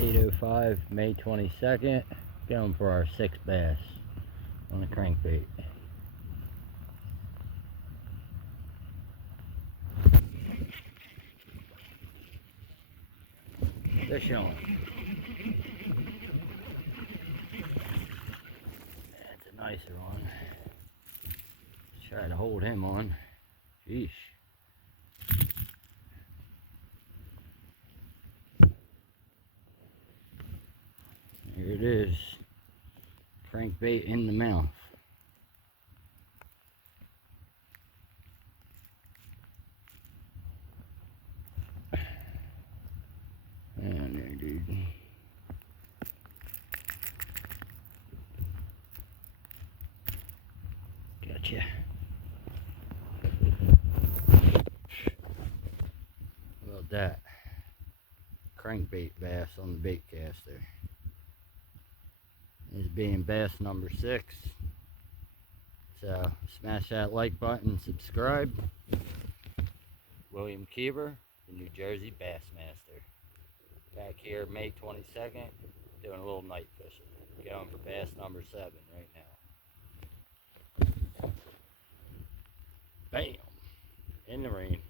8:05, May 22nd. Going for our 6 bass on a crankbait. Fish on. That's a nicer one. Let's try to hold him on. Sheesh. Here it is. Crankbait in the mouth. And there, dude. Gotcha. How about that? Crankbait bass on the bait caster. This being bass number 6. So smash that like button, subscribe. William Keever, the New Jersey Bassmaster. Back here May 22nd, doing a little night fishing. Going for bass number 7 right now. Bam! In the rain.